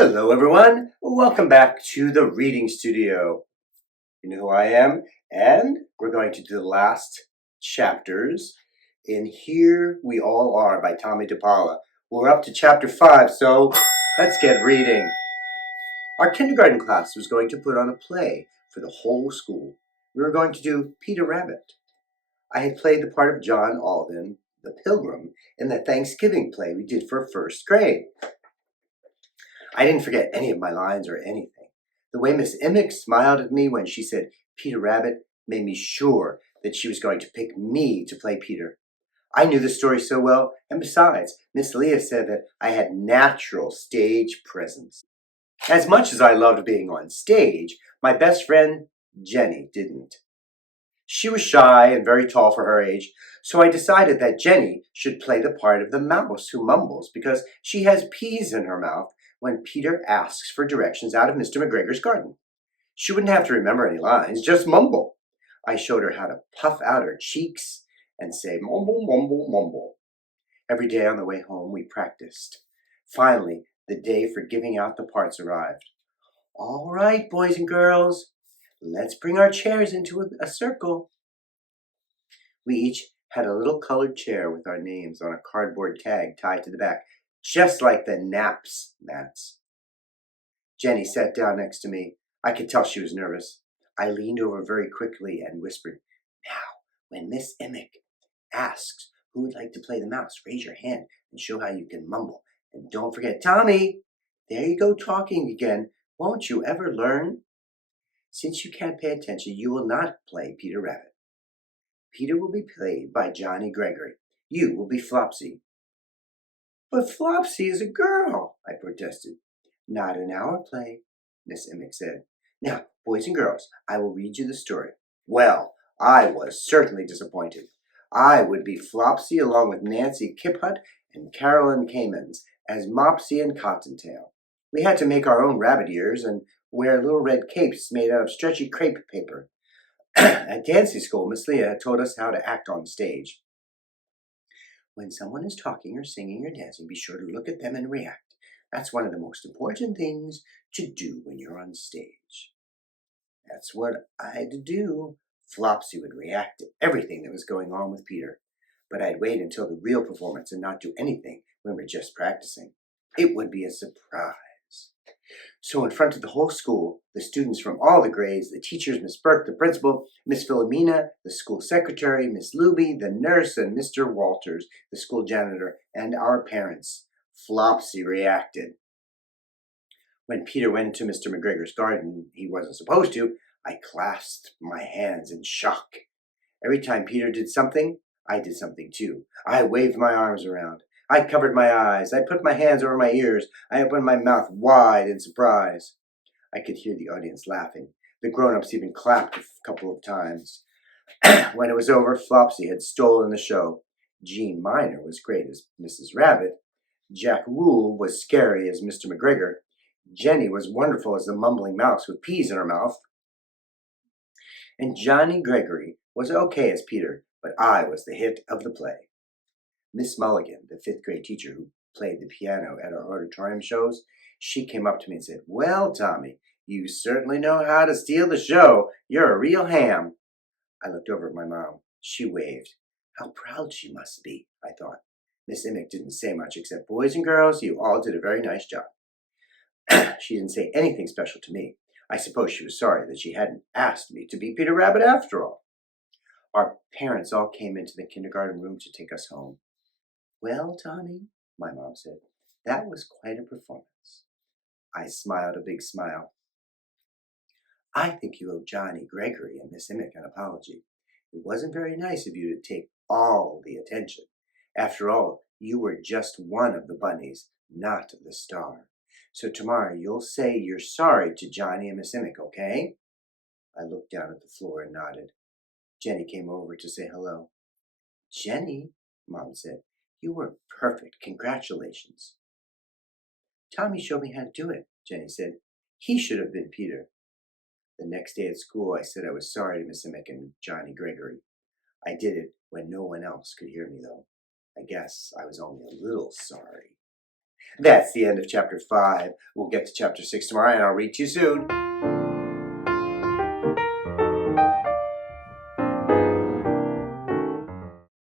Hello everyone, welcome back to the reading studio. You know who I am, and we're going to do the last chapters in Here We All Are by Tomie dePaola. We're up to chapter 5, so let's get reading. Our kindergarten class was going to put on a play for the whole school. We were going to do Peter Rabbit. I had played the part of John Alden, the Pilgrim, in the Thanksgiving play we did for first grade. I didn't forget any of my lines or anything. The way Miss Emick smiled at me when she said Peter Rabbit made me sure that she was going to pick me to play Peter. I knew the story so well, and besides, Miss Leah said that I had natural stage presence. As much as I loved being on stage, my best friend, Jenny, didn't. She was shy and very tall for her age, so I decided that Jenny should play the part of the mouse who mumbles because she has peas in her mouth when Peter asks for directions out of Mr. McGregor's garden. She wouldn't have to remember any lines, just mumble. I showed her how to puff out her cheeks and say mumble, mumble, mumble. Every day on the way home we practiced. Finally, the day for giving out the parts arrived. All right, boys and girls, let's bring our chairs into a circle. We each had a little colored chair with our names on a cardboard tag tied to the back, just like the naps mats. Jenny sat down next to me. I could tell she was nervous. I leaned over very quickly and whispered, "Now, when Miss Emick asks who would like to play the mouse, raise your hand and show how you can mumble. And don't forget, Tomie, there you go talking again. Won't you ever learn? Since you can't pay attention, you will not play Peter Rabbit. Peter will be played by Johnny Gregory. You will be Flopsy." "But Flopsy is a girl," I protested. "Not in our play," Miss Emick said. "Now, boys and girls, I will read you the story." Well, I was certainly disappointed. I would be Flopsy along with Nancy Kiphut and Carolyn Kamens as Mopsy and Cottontail. We had to make our own rabbit ears and wear little red capes made out of stretchy crepe paper. At dancing school, Miss Leah had told us how to act on stage. When someone is talking or singing or dancing, be sure to look at them and react. That's one of the most important things to do when you're on stage. That's what I'd do. Flopsy would react to everything that was going on with Peter, but I'd wait until the real performance and not do anything when we're just practicing. It would be a surprise. So in front of the whole school, the students from all the grades, the teachers, Miss Burke, the principal, Miss Philomena, the school secretary, Miss Luby, the nurse, and Mr. Walters, the school janitor, and our parents, Flopsy reacted. When Peter went into Mr. McGregor's garden, he wasn't supposed to, I clasped my hands in shock. Every time Peter did something, I did something too. I waved my arms around. I covered my eyes. I put my hands over my ears. I opened my mouth wide in surprise. I could hear the audience laughing. The grown-ups even clapped a couple of times. When it was over, Flopsy had stolen the show. Jean Miner was great as Mrs. Rabbit. Jack Rule was scary as Mr. McGregor. Jenny was wonderful as the mumbling mouse with peas in her mouth. And Johnny Gregory was okay as Peter, but I was the hit of the play. Miss Mulligan, the fifth grade teacher who played the piano at our auditorium shows, she came up to me and said, "Well, Tomie, you certainly know how to steal the show. You're a real ham." I looked over at my mom. She waved. How proud she must be, I thought. Miss Emick didn't say much except, "Boys and girls, you all did a very nice job." She didn't say anything special to me. I suppose she was sorry that she hadn't asked me to be Peter Rabbit after all. Our parents all came into the kindergarten room to take us home. "Well, Tomie," my mom said, "that was quite a performance." I smiled a big smile. "I think you owe Johnny Gregory and Miss Emick an apology. It wasn't very nice of you to take all the attention. After all, you were just one of the bunnies, not the star. So tomorrow you'll say you're sorry to Johnny and Miss Emick, okay?" I looked down at the floor and nodded. Jenny came over to say hello. "Jenny," Mom said, "you were perfect. Congratulations." "Tomie showed me how to do it," Jenny said. "He should have been Peter." The next day at school, I said I was sorry to Miss Emick and Johnny Gregory. I did it when no one else could hear me, though. I guess I was only a little sorry. That's the end of chapter 5. We'll get to chapter 6 tomorrow, and I'll read to you soon.